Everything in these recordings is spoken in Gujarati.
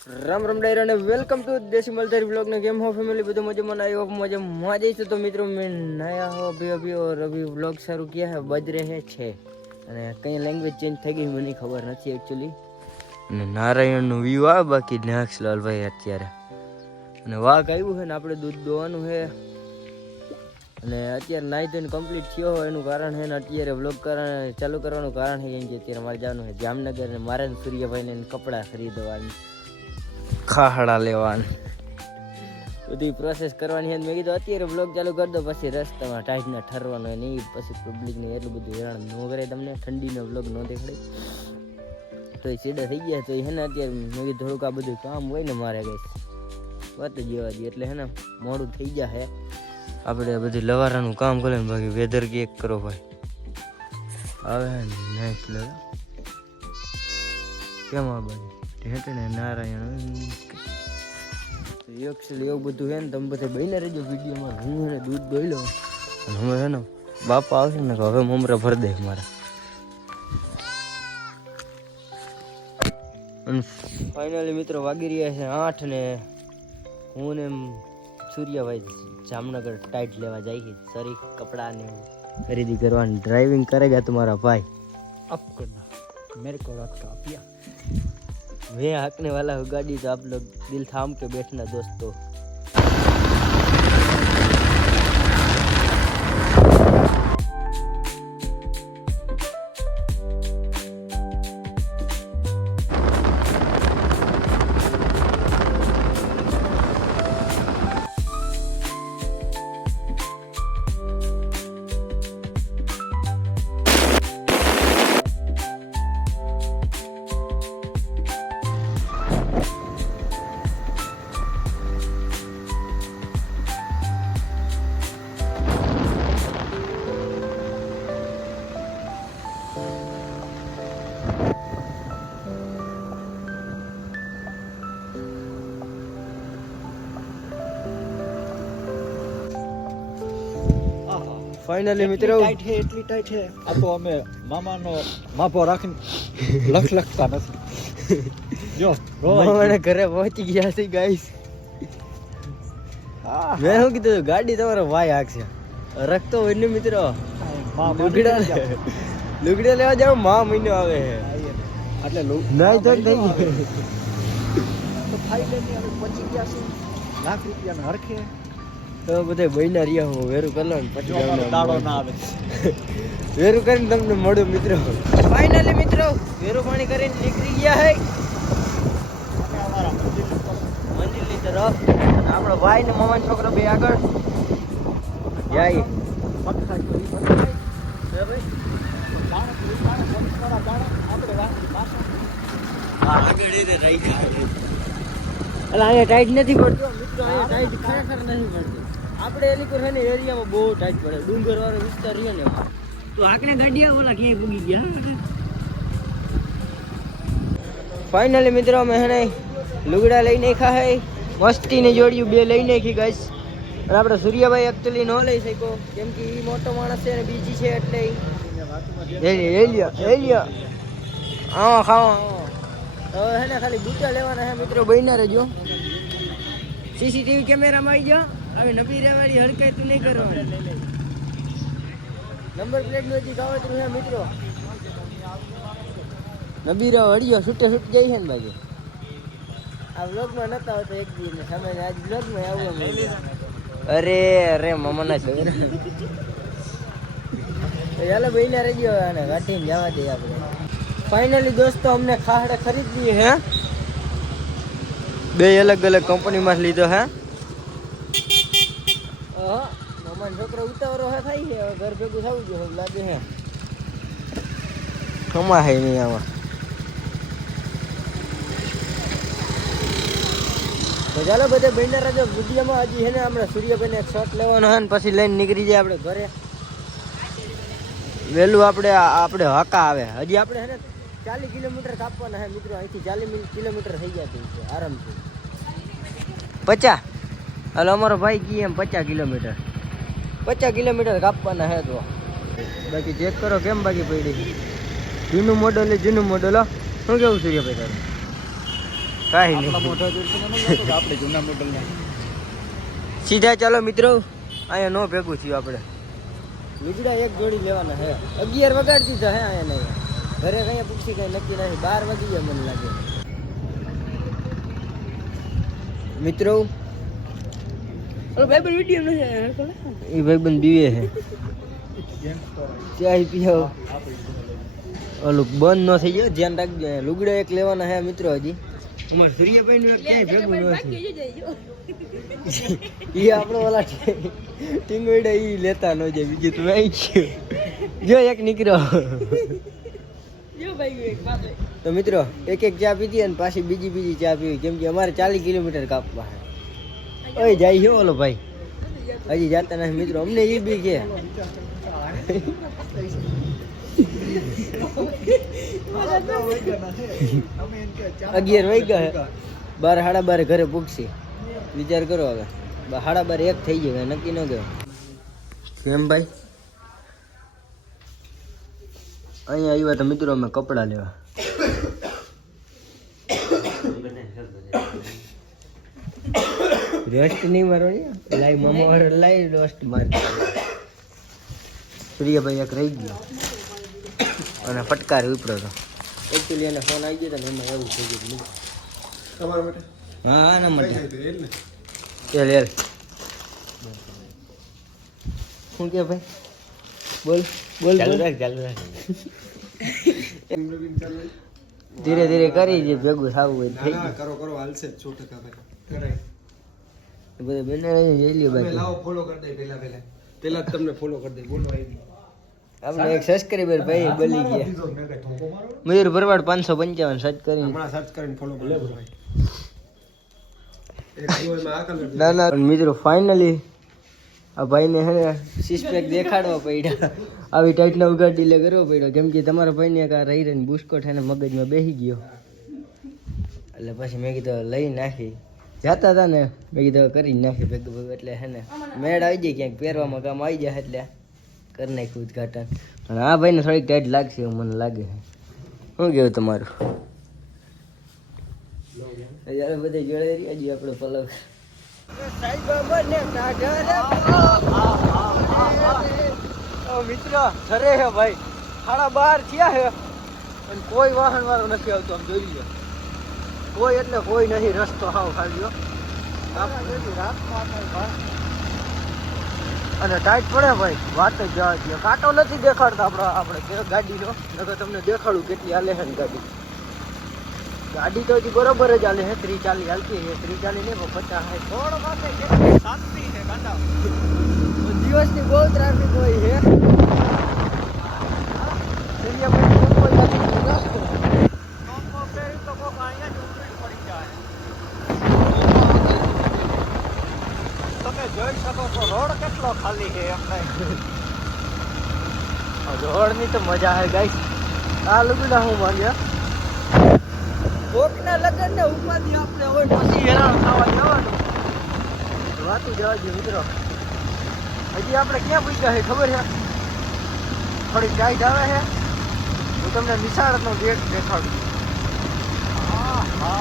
રામ રામ ડાયરા અને વેલકમ ટુ દેશી મલધારી ब्लॉग ने गेम हो फैमिली બધું મજામાં आई होप मजा जैसे तो मित्रों मैं नया हो अभी और अभी व्लॉग शुरू किया है बज रहे हैं 6 અને કઈ લેંગ્વેજ ચેન્જ થઈ ગઈ મને ખબર નથી एक्चुअली અને નારાયણ નું વ્યૂ આવે બાકી નેક્સ્ટ લેવલ ભાઈ અત્યારે અને વાઘ આવ્યું છે ને આપણે દૂધ દોવાનું છે અને અત્યારે નાઈ ધોઈને કમ્પ્લીટ થયો હોય એનું કારણ છે ને અત્યારે વ્લોગ ચાલુ કરવાનું કારણ છે કે અત્યારે મારે જવાનું છે જામનગર ને મારે સૂર્યભાઈને કપડાં ખરીદવાની ખાહડા લેવાની બધી પ્રોસેસ કરવાની છે મેં કીધું અત્યારે વ્લોગ ચાલુ કરી દો પછી રસ્તામાં ટાઈટના ઠરવાનો નહીં પછી પબ્લિકને એટલું બધું હેરાન ન કરે તમને ઠંડીનો વ્લોગ ન દેખાડે તો એ સીધા થઈ ગયા તો હે ને અત્યારે મેં કીધું થોડુંક આ બધું કામ હોય ને મારે ગઈ વાત જ જવા દઈએ એટલે હે ને મોડું થઈ જાય આપણે બધી લવારાનું કામ કરે ને બાકી વેધર કેક કરો ભાઈ આવે નેક્સ્ટ લેવલ કેમ આ બાજુ ઢેટને નારાયણ એકચ્યુઅલી એવું બધું છે ને તમે બધા બહીને રહેજો વિડીયોમાં હું એને દૂધ દોઈ લઉં અને અમે છે ને બાપા આવશે ને હવે મમરા ભરી દે મારા અને ફાઇનલી મિત્રો વાગી રહ્યા છે 8 ને હું ને સૂર્યભાઈ જામનગર ટાઈટ લેવા જાય છે સરી કપડા ને ખરીદી કરવાની ડ્રાઇવિંગ કરેગા तुम्हारा भाई अब करना मेरे को रख का पिया मैं हाँकने वाला हूँ गाड़ी तो आप लोग दिल थाम के बैठना दोस्तों फाइनली मित्रों टाइट है इतनी टाइट है अब तो हमें मामा नो मापो રાખીને લખ લખતા નથી જો મામાને ઘરે પહોંચી ગયા છે ગાઈસ મેં શું કીધું ગાડી તમારો ભાઈ હાકશે રખતો હોય ને મિત્રો લુગડા લેવા જાવ મહિનો આવે છે એટલે નહીં તો થઈ ગયું તો ફાઇનલી અમે પહોંચી ગયા છે લાખ રૂપિયાના હરખે તો બધે બહીના રહ્યા હું વેરું કરી લો ને પછી દાડો ના આવે વેરું કરીને તમને મળ્યું મિત્રો ફાઇનલી મિત્રો વેરું પાણી કરીને નીકળી ગયા હે અમારા મંદિરની તરફ આપણો ભાઈ ને મામાનો છોકરો બે આગળ જાય અહીંયા ટાઈટ નથી પડતો મિત્રો અહીંયા ટાઈટ ખરેખર નથી પડતો આપણે એની પર છે ને એરિયામાં બહુ ટાઈટ પડે ડુંગર વાળો વિસ્તાર રહ્યો ને તો આકને ગાડીયા ઓલા ક્યાંય પૂગી ગયા ફાઇનલી મિત્રો અમે હે ને લુગડા લઈ નાખ્યા હે મસ્તીની જોડિયું બે લઈ નાખી ગાઈસ અને આપણે સૂર્યભાઈ એકચ્યુઅલી ન લઈ શક્યો કેમ કે એ મોટો માણસ છે ને બીજી છે એટલે એલિયા આવા ખાવા હવે હે ને ખાલી બૂટા લેવાના હે મિત્રો બહીના રહેજો સીસીટીવી કેમેરામાં આવી જાઓ હવે નબી રેવાડી હડકાઈ તું નહીં કરવાનું નંબર પ્લેટ નું હજી કાવતરું હે મિત્રો નબી રાવ હડિયો છૂટે છૂટ જાય છે ને બાજુ આ વ્લોગમાં નતા આવતો એક દી ને સામે આજ વ્લોગમાં આવવા અરે અરે મામાના છોકરા તો ચાલો બહીના રહેજો અને ગાડીને જવા દઈએ આપણે फाइनली दोस्तों हमने खाहड़ा खरीद लिए हैं બે અલગ અલગ કંપની માં લીધો હે મામાનો છોકરો ઉતાવળો હે થાય છે હવે ઘર ભેગું થવું જોઈએ લાગે હે ખમા હે નહીં આમાં તો ચાલો બધા બહેના રાજો વિડીયોમાં હજી છે ને આપણે સૂર્યભાઈને એક શોટ લેવાનો હે ને પછી લઈને નીકળી જાય આપણે ઘરે વહેલું આપણે હકા આવે હજી આપણે હે ને 40 કિલોમીટર કાપવાના હે મિત્રો અહીંથી 40 કિલોમીટર થઈ જતું છે આરામથી 50 હાલો અમારો ભાઈ કી એમ 50 કિલોમીટર કાપવાના હે તો બાકી ચેક કરો કેમ બાકી પડી જૂનું મોડલ શું કેવું સૂર્યભાઈ તારું કાંઈ આપણા નહીં. મોઢા જોઈને તમને ન લાગતું કે આપણે જૂના મોડલના સીધા ચાલો મિત્રો, અહીંયા નો ભેગું થયું આપણે. વીજળા એક જોડી લેવાના હે. 11 વગાડી દીધા હે અહીંયા નહીં. ઘરે કઈ પૂછી કઈ નક્કી નથી. 12 વાગી ગયા મને લાગે. મિત્રો એ ભાઈબંધ બીવે હે. ચાય પીઓ. ઓલું બંધ ન થઈ ગયો, ધ્યાન રાખજો. લુગડા એક લેવાના હે મિત્રો. હજી અમારે સૂર્યભાઈ નું ક્યાંય ભેગું નથી. ઈ આપણો ઓલા ટીંગોડા ઈ લેતા ન જાય. બીજું તમે આવી ગયો જો એક નીકળ્યો. તો મિત્રો એક ચા પીધી અને પાછી બીજી ચા પીવી, કેમ કે અમારે 40 કિલોમીટર કાપવા હે. ઓય જાય છે ઓલો ભાઈ, હજી જાતા નથી મિત્રો. અમને ઈ બી કે 11 વાગ્યા હે. 12 સાડા 12 ઘરે પૂગશે. વિચાર કરો હવે. 12:30 1 થઈ ગયો, નક્કી ન ગયો. કેમ ભાઈ અહીંયા આવ્યા તો મિત્રો અમે કપડા લેવા. રેસ્ટ નહીં મારો ને લાઈ મામા વાળો લાઈ રેસ્ટ મારી. સૂર્યભાઈ એક રહી ગયો અને ફટકાર ઉપડ્યો હતો. એકચ્યુઅલી એને ફોન આવી ગયો ને એમાં એવું થઈ ગયું. તમારા માટે? હા આના માટે. ચાલ શું કે ભાઈ? બોલ બોલ ચાલુ રાખ. ધીરે ધીરે કરી જે ભેગું થવું હોય થઈ ગયું. કરો હાલશે 100% ભાઈ કરાય. બધા બેને જઈ લ્યો ભાઈ. લાવો ફોલો કરી દે પહેલા તમને ફોલો કરી દે. બોલો આવી આપણે એક સબસ્ક્રાઇબર ભાઈ બની ગયા. મયુર ભરવાડ 555 સર્ચ કરીને હમણાં સર્ચ કરીને ફોલો કરી લે ભાઈ. એક જોઈમાં આ કલર ના ના મિત્રો ફાઇનલી આ ભાઈને હે ને સિક્સ પેક દેખાડવા પડ્યા. આવી ટાઈટના ઉગાડ ડીલે કરવો પડ્યો, કેમ કે તમારા ભાઈને એક આ રહી રહીને બુસ્કોટ એને મગજમાં બેસી ગયો. એટલે પછી મેં કીધું લઈ નાખી. જાતા હતા ને મેં કીધું કરી નાખી ભેગું ભેગું. એટલે હે ને મેળ આવી જાય ક્યાંક પહેરવામાં કામ આવી જાય એટલે કરી નાખ્યું ઉદઘાટન. પણ આ ભાઈને થોડીક ટાઈટ લાગશે એવું મને લાગે. શું કેવું તમારું? જ્યારે બધે જોડે રહ્યા છીએ આપણે પલવ. મિત્ર ઘરે હે ભાઈ, 12:30 થયા હે અને કોઈ વાહન વાળો નથી આવતો. આમ જોઈ લો, કોઈ એટલે કોઈ નહીં. રસ્તો હાવ ખાલી અને ટાઈટ પડે ભાઈ, વાત જ જવા દે. કાંટો નથી દેખાડતા આપણે ગાડીનો. નકર તમને દેખાડું કેટલી હાલે છે ગાડી. ગાડી તો હજી બરોબર જ હાલે છે. 30-40 હાલતી છે. 30-40 નહીં પણ 50 થોડો પાસે શાંતિ છે. ગાંડા દિવસની બહુ ટ્રાફિક હોય છે. તમે જોઈ શકો છો રોડ કેટલો ખાલી છે. રોડ ની તો મજા આવે ગાઈસ. આ લુગડા હું માંગ્યા કોકના લગન ને ઉપાધિ આપણે હોય પછી હેરાન થવા જવાનું. વાતું જવા દે મિત્રો. હજી આપણે ક્યાં પૂછ્યા છે ખબર છે? થોડી ટાઈટ આવે છે. હું તમને નિશાળનો ગેટ દેખાડું.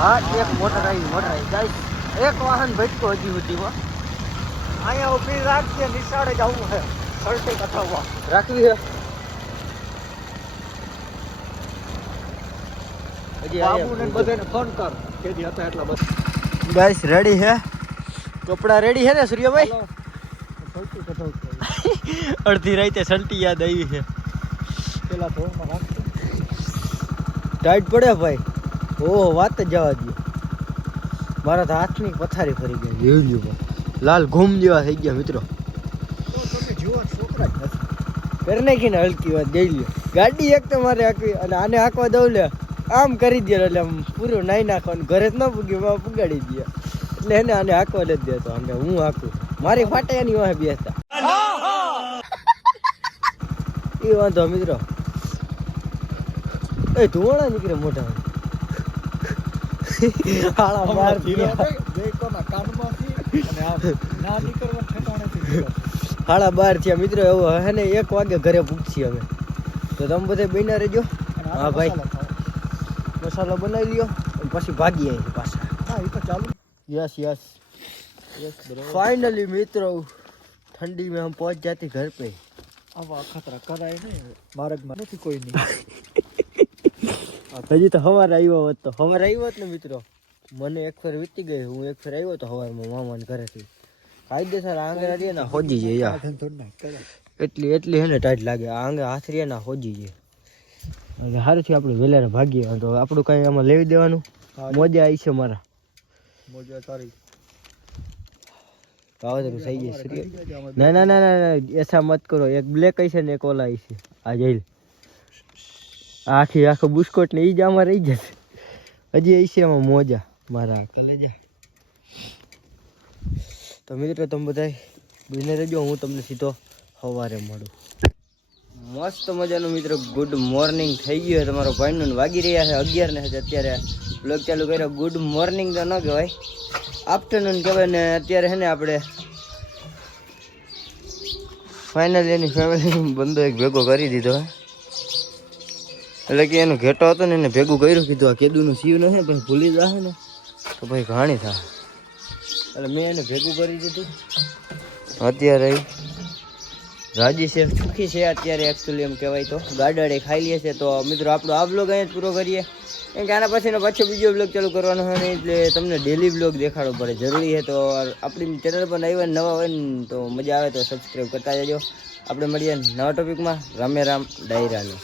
હા એક મોટર આવી ગાઈસ. એક વાહન ભટકો હજી સુધીમાં. અહીંયા ઉભી રાખજે, નિશાળે જવું છે. સળટી કથાવવા રાખવી છે હજી. બાબુને બધાને ફોન કર કેદી હતા એટલા બધા. ગાઈસ રેડી છે? કપડા રેડી છે ને સૂર્યભાઈ? સળટી કથાવવા અડધી રાતે સલટી યાદ આવી છે. પેલા ધોરમાં રાખજો. ટાઈટ પડે ભાઈ. ઓહો વાત જ જવા દે. મારા તો હાથની પથારી ફરી ગઈ. જોઈ લ્યો લાલ ઘૂમ જેવા થઈ ગયા મિત્રો. તમે જુઓ છોકરા જ નથી. કરી નાખીને હલકી વાત જોઈ લ્યો. ગાડી એક તો મારે હાંકવી અને આને હાંકવા દઉં લે આમ કરી દે એટલે આમ પૂરું નાઈ નાખવાનું. ઘરે જ ન પૂગ્યું પુગાડી દે એટલે એને આને હાંકવા નથી દેતો. અને હું હાંકું મારી ફાટે એની વાહે બેસતા એ વાંધો મિત્રો. એ ધુવાણા નીકળે મોટા. હાળા બાર દેકોના કાનમાંથી અને આમ ના નીકળવા ઠેકાણેથી. 12:30 થયા મિત્રો. એવું હે ને 1 વાગે ઘરે પૂગછીએ અમે. તો તમે બધા બન્યા રહેજો. હા ભાઈ મસાલો બનાવી લ્યો. પછી ભાગી આવી પાછા. હા એ તો ચાલુ. यस यस યસ બરાબર. फाइनली मित्रों ठंडी में हम पहुंच जाते घर पे. આવા ખતરા કરાય નહીં માર્ગમાં નથી કોઈ નહીં. હજી તો સવારે આવ્યો હોત ને મિત્રો, મને એક ફેર વીતી ગઈ. હું એક ફેર આવ્યો તો સવારમાં મામાના ઘરેથી. કાયદેસર આંગે રહીએ ને હોજી જાય યાર. એટલી હે ને ટાઈટ લાગે આંગે હાથ રહીએ ને હોજી જાય. અને સારું છે આપણે વહેલા ભાગીએ તો આપણું કઈ આમાં લેવી દેવાનું. મોજા આવી છે મારા. મોજા તારી. કાવતરું થઈ જાય. ના ના ના ના એસા મત કરો. એક બ્લેક છે ને એક ઓલા છે. આ જઈ આખો બુસ્કોટ ને ઈ જ આમાં રહી જશે. હજી છે એમાં મોજા મારા કલેજા. તો મિત્રો તમે બધા બને રહેજો, હું તમને સીધો સવારે મળું. મસ્ત મજાનું મિત્રો ગુડ મોર્નિંગ થઈ ગયું. તમારો ભાઈનું વાગી રહ્યા છે 11 ને અત્યારે બ્લોગ ચાલુ કર્યો. ગુડ મોર્નિંગ તો ન કહેવાય, આફ્ટરનૂન કહેવાય ને. અત્યારે છે ને આપણે ફાઇનલી એની ફેમિલી બંદો એક ભેગો કરી દીધો હે. એટલે કે એનો ઘેટો હતો ને એને ભેગું કર્યું. કીધું આ કેદુનું સીવ નથી ભાઈ ભૂલી જશે ને તો ભાઈ ઘાણી થાય. એટલે મેં એને ભેગું કરી દીધું. અત્યારે રાજી છે, સુખી છે અત્યારે એકચ્યુઅલી એમ કહેવાય તો. ગાડાડે ખાઈ લે છે. તો મિત્રો આપણો આ બ્લોગ અહીંયા જ પૂરો કરીએ. કેમ કે આના પછીનો પાછો બીજો બ્લોગ ચાલુ કરવાનો હોય ને એટલે તમને ડેલી બ્લોગ દેખાડવો પડે, જરૂરી છે. તો આપણી ચેનલ પર આવ્યા ને નવા હોય ને તો મજા આવે તો સબસ્ક્રાઈબ કરતા જજો. આપણે મળીએ નવા ટોપિકમાં. રામે રામ ડાયરાને.